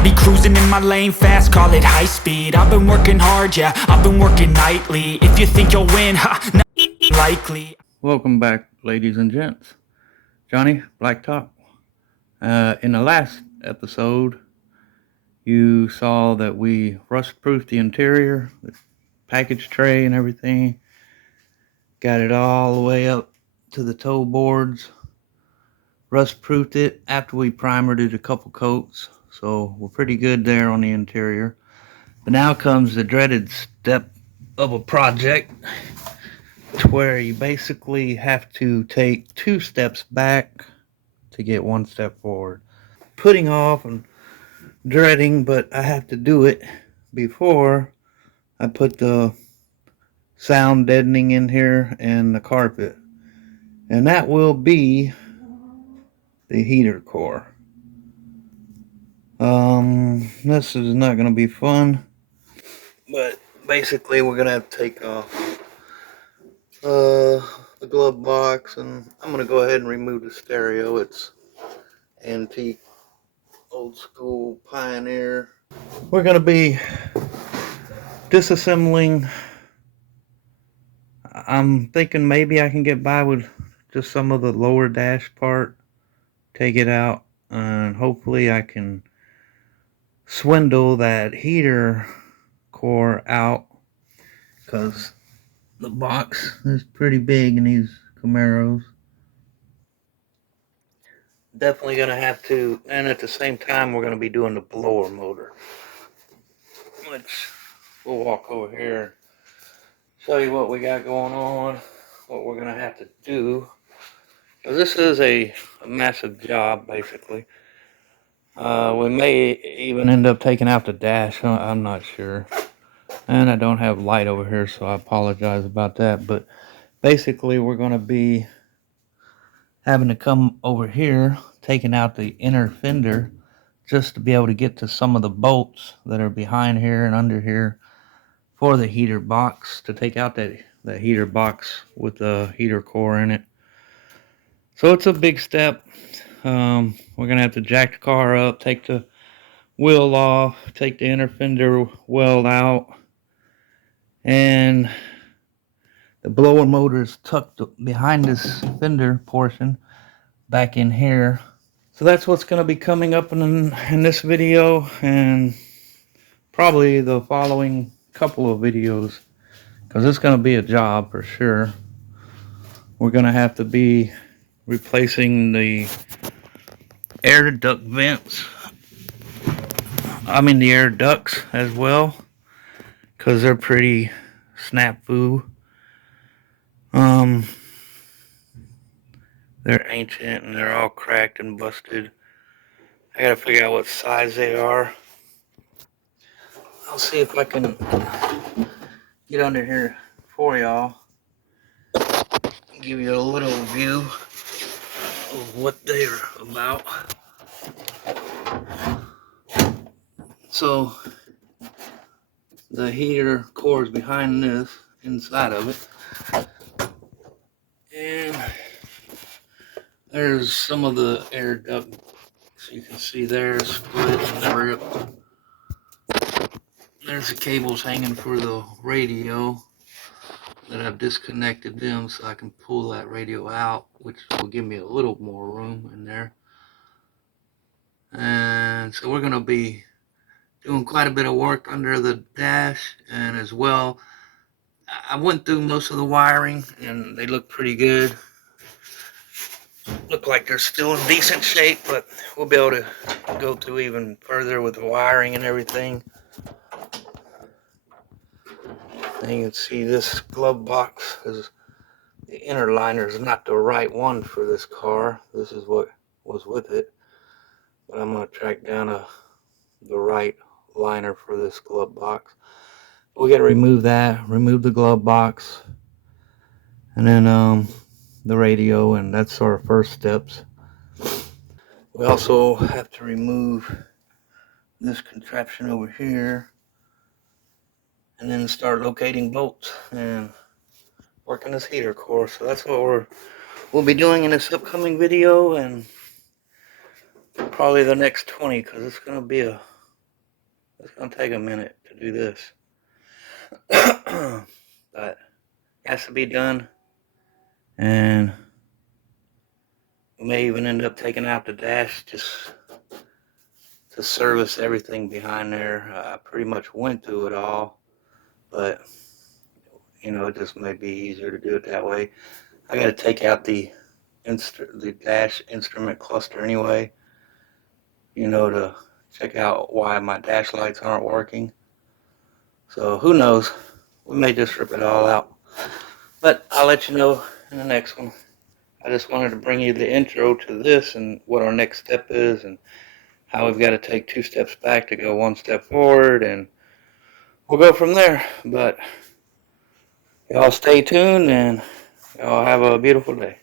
I'll be cruising in my lane fast, call it high speed. I've been working hard, yeah, I've been working nightly. If you think you'll win, not likely. Welcome back, ladies and gents. Johnny, Black Talk. In the last episode, you saw that we rust-proofed the interior, the package tray and everything. Got it all the way up to the toe boards. Rust-proofed it after we primered it a couple coats. So we're pretty good there on the interior. But now comes the dreaded step of a project, to where you basically have to take 2 steps back to get 1 step forward. Putting off and dreading, but I have to do it before I put the sound deadening in here and the carpet. And that will be the heater core. This is not going to be fun, but basically we're going to have to take off the glove box, and I'm going to go ahead and remove the stereo. It's antique, old school Pioneer. We're going to be disassembling. I'm thinking maybe I can get by with just some of the lower dash part, take it out, and hopefully I can swindle that heater core out, because the box is pretty big in these Camaros. Definitely going to have to, and at the same time we're going to be doing the blower motor, which we'll walk over here, show you what we got going on, what we're going to have to do. This is a massive job, basically. We may even end up taking out the dash. I'm not sure. And I don't have light over here, so I apologize about that. But basically, we're going to be having to come over here, taking out the inner fender, just to be able to get to some of the bolts that are behind here and under here for the heater box, to take out that heater box with the heater core in it. So it's a big step. We're going to have to jack the car up, take the wheel off, take the inner fender weld out, and the blower motor is tucked behind this fender portion back in here. So that's what's going to be coming up in this video, and probably the following couple of videos, because it's going to be a job for sure. We're going to have to be replacing the air duct vents, the air ducts as well, because they're pretty snafu. They're ancient and they're all cracked and busted. I gotta figure out what size they are. I'll see if I can get under here for y'all, give you a little view of what they're about. So the heater core is behind this, inside of it, and there's some of the air duct, so you can see there, split and ripped. There's the cables hanging for the radio that I've disconnected them so I can pull that radio out, which will give me a little more room in there. And so we're going to be doing quite a bit of work under the dash, and as well, I went through most of the wiring and they look pretty good. Look like they're still in decent shape, but we'll be able to go through even further with the wiring and everything. And you can see this glove box, because the inner liner is not the right one for this car. This is what was with it, but I'm going to track down the right liner for this glove box. We got to remove that, remove the glove box, and then the radio, and that's our first steps. We also have to remove this contraption over here, and then start locating bolts and working this heater core. So that's what we'll be doing in this upcoming video, and probably the next 20, because it's going to be a it's going to take a minute to do this. But it has to be done. And we may even end up taking out the dash just to service everything behind there. I pretty much went through it all, but you know, it just may be easier to do it that way. I got to take out the dash instrument cluster anyway, you know, to check out why my dash lights aren't working. So who knows? We may just rip it all out. But I'll let you know in the next one. I just wanted to bring you the intro to this and what our next step is and how we've got to take 2 steps back to go 1 step forward, and we'll go from there. But y'all stay tuned and y'all have a beautiful day.